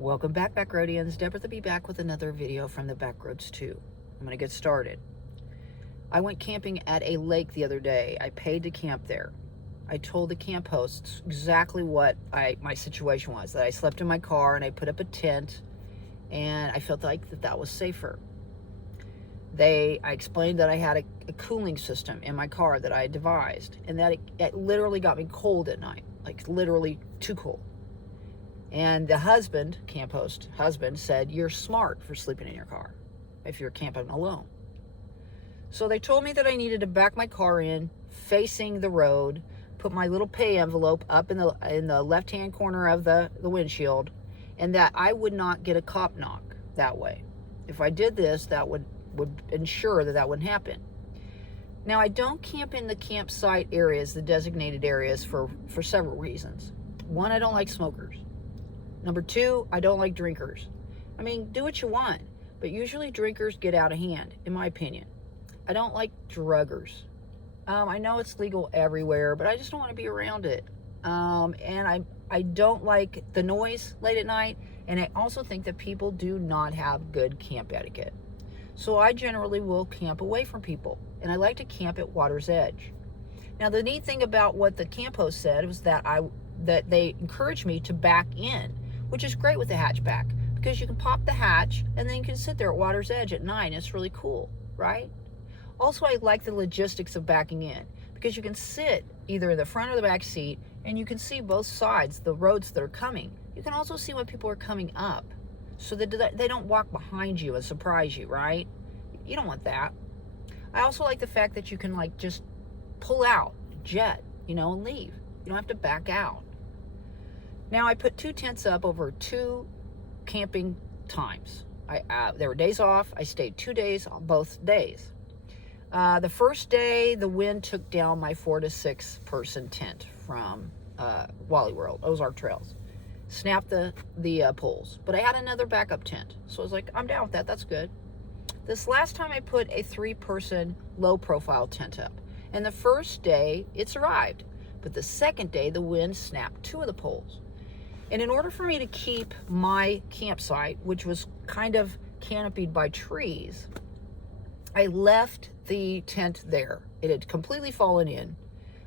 Welcome back, Backroadians. Deborah to be back with another video from the Backroads 2. I'm going to get started. I went camping at a lake the other day. I paid to camp there. I told the camp hosts exactly what my situation was, that I slept in my car and I put up a tent, and I felt like that was safer. I explained that I had a cooling system in my car that I had devised, and that it literally got me cold at night, like literally too cold. And the camp host husband, said, "You're smart for sleeping in your car if you're camping alone." So they told me that I needed to back my car in, facing the road, put my little pay envelope up in the left-hand corner of the windshield, and that I would not get a cop knock that way. If I did this, that would ensure that wouldn't happen. Now, I don't camp in the campsite areas, the designated areas, for several reasons. One, I don't like smokers. Number two, I don't like drinkers. I mean, do what you want, but usually drinkers get out of hand, in my opinion. I don't like druggers. I know it's legal everywhere, but I just don't want to be around it. And I don't like the noise late at night, and I also think that people do not have good camp etiquette. So I generally will camp away from people, and I like to camp at water's edge. Now, the neat thing about what the camp host said was that they encouraged me to back in, which is great with the hatchback, because you can pop the hatch and then you can sit there at water's edge at night. It's really cool, right? Also, I like the logistics of backing in, because you can sit either in the front or the back seat and you can see both sides, the roads that are coming. You can also see when people are coming up, so that they don't walk behind you and surprise you, right? You don't want that. I also like the fact that you can just pull out, jet, and leave. You don't have to back out. Now, I put 2 tents up over 2 camping times. There were days off. I stayed 2 days on both days. The first day, the wind took down my 4 to 6 person tent from Wally World, Ozark Trails. Snapped the poles. But I had another backup tent. So I was like, I'm down with that. That's good. This last time I put a 3-person low-profile tent up. And the first day, it survived. But the second day, the wind snapped 2 of the poles. And in order for me to keep my campsite, which was kind of canopied by trees, I left the tent there. It had completely fallen in,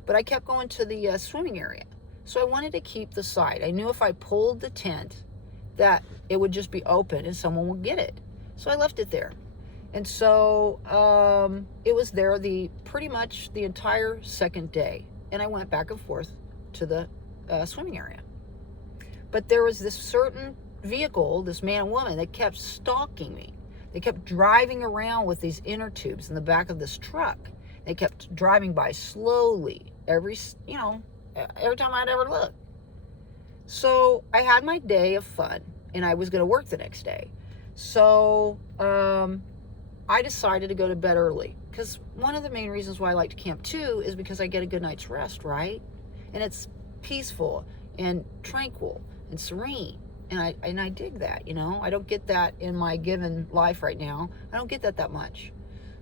but I kept going to the swimming area. So I wanted to keep the site. I knew if I pulled the tent that it would just be open and someone would get it. So I left it there. And so it was there pretty much the entire second day. And I went back and forth to the swimming area. But there was this certain vehicle, this man and woman, that kept stalking me. They kept driving around with these inner tubes in the back of this truck. They kept driving by slowly every time I'd ever look. So I had my day of fun, and I was going to work the next day. So I decided to go to bed early, because one of the main reasons why I like to camp too is because I get a good night's rest, right? And it's peaceful and tranquil and serene. And I dig that, I don't get that in my given life right now. I don't get that much.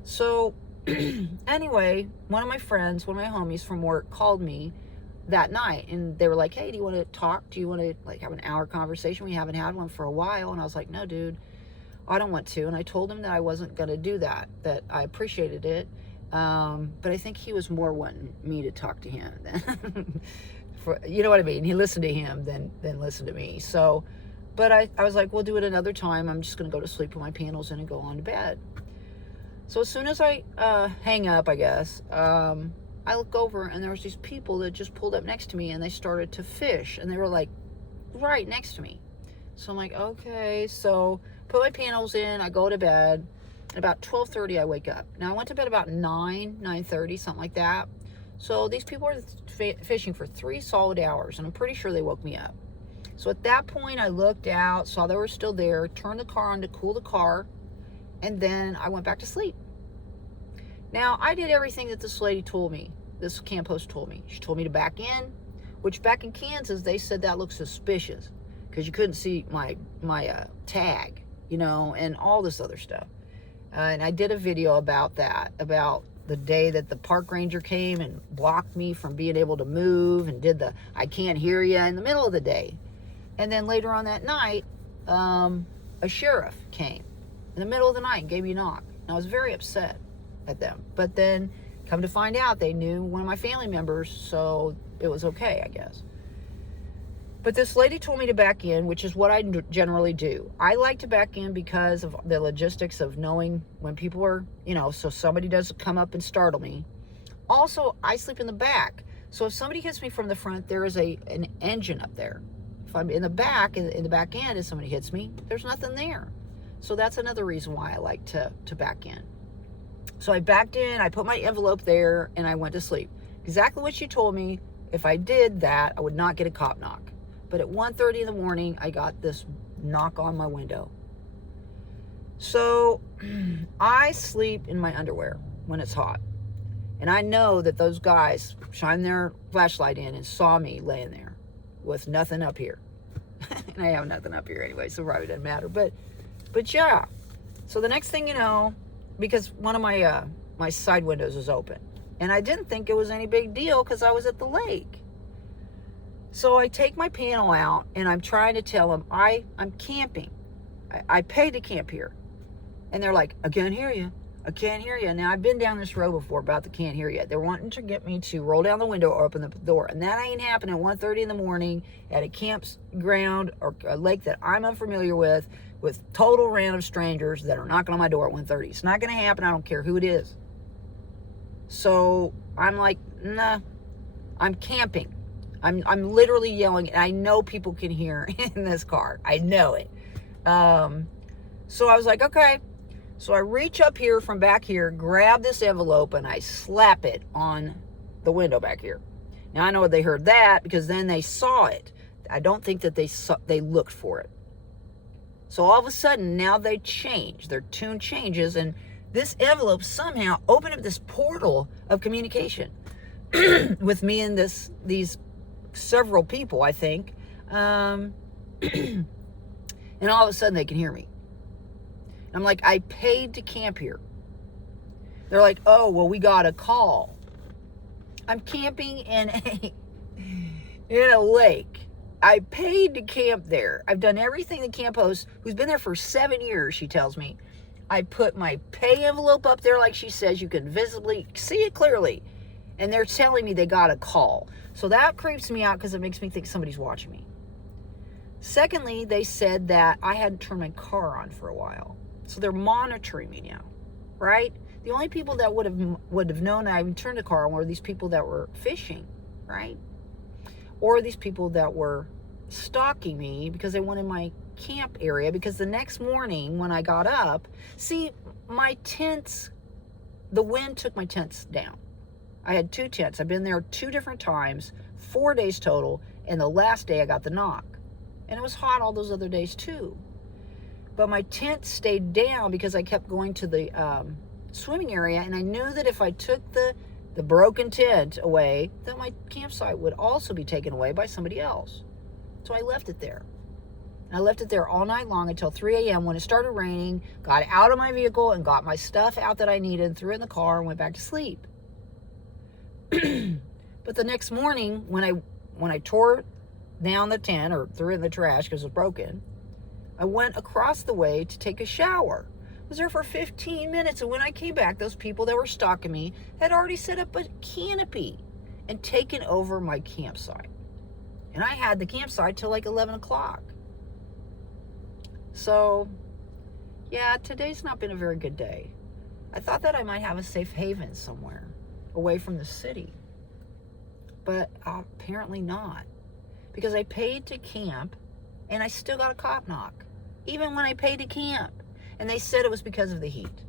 So anyway, one of my homies from work called me that night, and they were like, "Hey, do you want to talk? Do you want to have an hour conversation? We haven't had one for a while." And I was like, "No, dude, I don't want to." And I told him that I wasn't going to do that I appreciated it. But I think he was more wanting me to talk to him than you know what I mean? He listened to him than listen to me. So, but I was like, we'll do it another time. I'm just going to go to sleep, put my panels in, and go on to bed. So as soon as I hang up, I guess, I look over, and there was these people that just pulled up next to me, and they started to fish, and they were right next to me. So I'm like, okay. So put my panels in, I go to bed. At about 12:30, I wake up. Now, I went to bed about 9:30, something like that. So these people are fishing for 3 solid hours, and I'm pretty sure they woke me up. So at that point, I looked out, saw they were still there, turned the car on to cool the car, and then I went back to sleep. Now, I did everything that this lady told me, this camp host told me. She told me to back in, which back in Kansas, they said that looked suspicious because you couldn't see my tag, and all this other stuff. And I did a video about that, about the day that the park ranger came and blocked me from being able to move and did the I can't hear you in the middle of the day. And then later on that night, a sheriff came in the middle of the night and gave me a knock. And I was very upset at them. But then, come to find out, they knew one of my family members, so it was okay, I guess. But this lady told me to back in, which is what I generally do. I like to back in because of the logistics of knowing when people are, so somebody doesn't come up and startle me. Also, I sleep in the back. So if somebody hits me from the front, there is an engine up there. If I'm in the back, in the back end, if somebody hits me, there's nothing there. So that's another reason why I like to back in. So I backed in, I put my envelope there, and I went to sleep. Exactly what she told me. If I did that, I would not get a cop knock. But at 1:30 in the morning, I got this knock on my window. So I sleep in my underwear when it's hot. And I know that those guys shined their flashlight in and saw me laying there with nothing up here. And I have nothing up here anyway, so it probably doesn't matter. But yeah. So the next thing you know, because one of my side windows is open. And I didn't think it was any big deal because I was at the lake. So I take my panel out and I'm trying to tell them I'm camping. I paid to camp here. And they're like, I can't hear you. I can't hear you. Now, I've been down this road before about the can't hear you. They're wanting to get me to roll down the window or open the door. And that ain't happening at 1:30 in the morning at a campground or a lake that I'm unfamiliar with total random strangers that are knocking on my door at 1:30. It's not going to happen. I don't care who it is. So I'm like, nah, I'm camping. I'm literally yelling, and I know people can hear in this car. I know it. So I was like, okay. So I reach up here from back here, grab this envelope, and I slap it on the window back here. Now, I know they heard that because then they saw it. I don't think that they looked for it. So all of a sudden, now they change. Their tune changes, and this envelope somehow opened up this portal of communication with me and these several people, I think. And all of a sudden, they can hear me. I'm like, I paid to camp here. They're like, oh, well, we got a call. I'm camping in a lake. I paid to camp there. I've done everything the camp host, who's been there for 7 years, she tells me. I put my pay envelope up there like she says. You can visibly see it clearly. And they're telling me they got a call. So that creeps me out because it makes me think somebody's watching me. Secondly, they said that I hadn't turned my car on for a while. So they're monitoring me now, right? The only people that would have known I even turned the car on were these people that were fishing, right? Or these people that were stalking me because they wanted my camp area. Because the next morning when I got up, see, my tents, the wind took my tents down. I had 2 tents. I've been there 2 different times, 4 days total, and the last day I got the knock. And it was hot all those other days too. But my tent stayed down because I kept going to the swimming area, and I knew that if I took the broken tent away, that my campsite would also be taken away by somebody else. So I left it there. And I left it there all night long until 3 a.m. when it started raining, got out of my vehicle and got my stuff out that I needed, threw it in the car, and went back to sleep. But the next morning, when I tore down the tent or threw it in the trash because it was broken, I went across the way to take a shower. I was there for 15 minutes, and when I came back, those people that were stalking me had already set up a canopy and taken over my campsite. And I had the campsite till like 11 o'clock. So, yeah, today's not been a very good day. I thought that I might have a safe haven somewhere away from the city. But apparently not. Because I paid to camp, and I still got a cop knock. Even when I paid to camp. And they said it was because of the heat.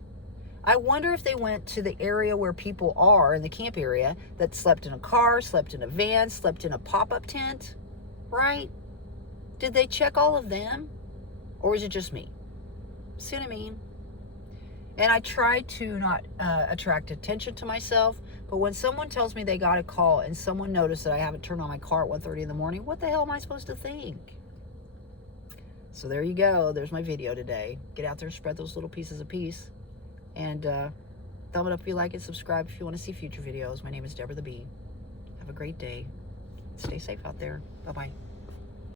I wonder if they went to the area where people are, in the camp area, that slept in a car, slept in a van, slept in a pop-up tent, right? Did they check all of them? Or is it just me? See what I mean? And I try to not attract attention to myself, but when someone tells me they got a call and someone noticed that I haven't turned on my car at 1:30 in the morning, what the hell am I supposed to think? So there you go. There's my video today. Get out there and spread those little pieces of peace. And thumb it up if you like it. Subscribe if you want to see future videos. My name is Deborah the Bee. Have a great day. Stay safe out there. Bye-bye.